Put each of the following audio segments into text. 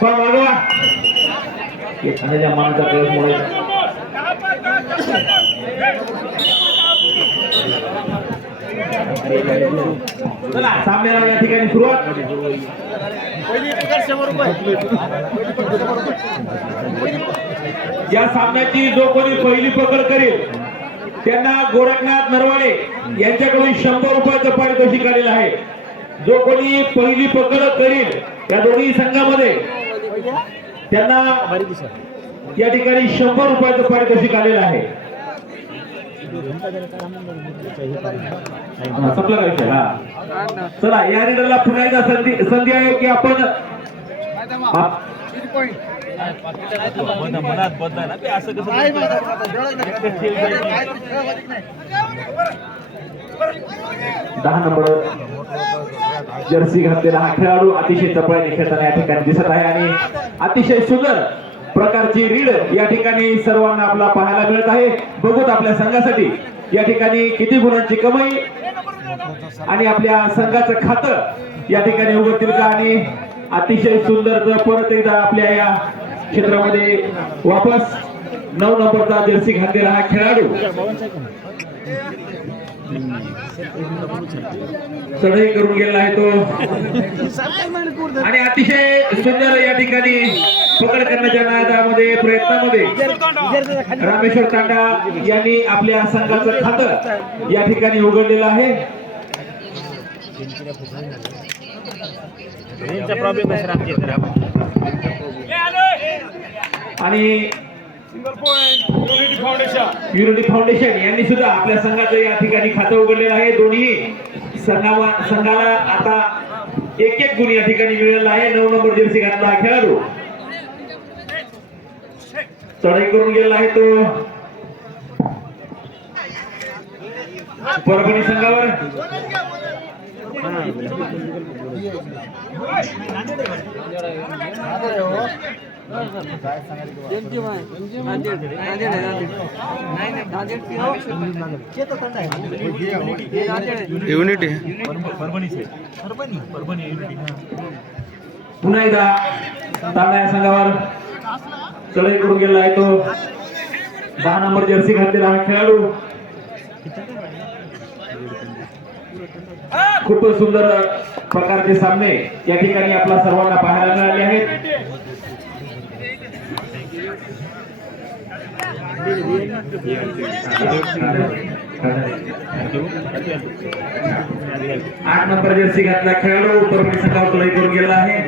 पण मागवा एखाद्या मानाचा कळस मुळे सामन्याला या ठिकाणी सुरुवात या सामन्याची जो कोणी पहिली पकड करेल त्यांना गोरखनाथ नरवाडे यांच्याकडून शंभर रुपयाचं पारितोषिक आलेलं आहे. जो कोणी पहिली पकड करील या दोन्ही संघामध्ये त्यांना या ठिकाणी शंभर रुपयाचं पारितोषिक आलेलं आहे हा, संपला का विषय? हा. चला या रेडरला पुन्हा एकदा संधी संधी आहे की आपण आप- दहा नंबर. जर्सी घातलेला हा खेळाडू अतिशय चपळाने खेळताना या ठिकाणी दिसत आहे आणि अतिशय सुंदर प्रकारची रीड या ठिकाणी सर्वांना आपला पाहायला मिळत आहे. बघूत आपल्या संघासाठी. या ठिकाणी किती गुणांची कमाई आणि आपल्या संघाचं खातं या ठिकाणी उघडतील का? आणि अतिशय सुंदर जर परत एकदा आपल्या या क्षेत्रामध्ये वापस नऊ नंबरचा जर्सी घातलेला हा खेळाडू. चढाई करून गेला आहे तो. आणि अतिशय सुंदर या ठिकाणी पकड करण्याच्या नादामध्ये प्रयत्नामध्ये रामेश्वर तांडा यांनी आपल्या संघाचं खातं या ठिकाणी उघडलेलं आहे. आणि युनिटी फाउंडेशन. यांनी सुद्धा आपल्या संघाचं या ठिकाणी खातं उघडलेलं आहे. दोन्ही संघावा संघाला आता एक एक गुण या ठिकाणी मिळालेला आहे. नऊ नंबर जर्सी घातला खेळाडू. चढाई करून गेलेला आहे तो. परभणी संघावर. युनिटी पुन्हा एकदा तांडा या संघावर चढाई करून गेला आहे तो? दहा नंबर जर्सी घातलेला हा खेळाडू. खूप सुंदर प्रकारचे सामने या ठिकाणी आपला सर्वांना पाहायला मिळाले आहेत. आठ नंबर जर्सी घातला खेळाडू. परभणी संघावर करून गेला आहे.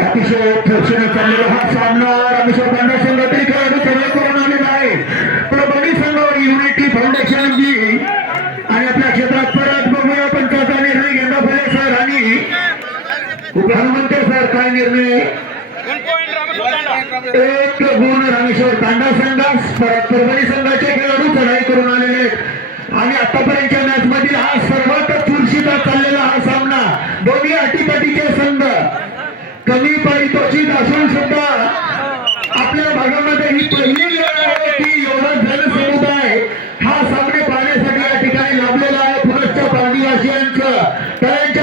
अतिशय खर्चने चाललेला हा सामना. रामेश्वर संघातील खेळाडू सर्व करून आलेला आहे. परभणी संघावर युनिटी फाउंडेशन जी आणि आपल्या क्षेत्रात परत बघूया. पण त्याचा निर्णय घेणं फुले सर आणि हनुमंते काय निर्णय? एक गुण रामेश्वर तांडा संघास परभणी संघाचे खेळाडू चढाई करून आलेले आहेत. आणि आतापर्यंतच्या मॅच मधील हा सर्वात चुरशीचा चाललेला हा सामना दोन्ही अटीपटीचे संघ. कमी पारितोषिक असून सुद्धा आपल्या भागामध्ये ही पहिली वेळ आहे की एवढा जनसमुदाय हा सामने पाहण्यासाठी या ठिकाणी लाभलेला आहे. पुनश्च आदिवासीयांचं त्यांच्या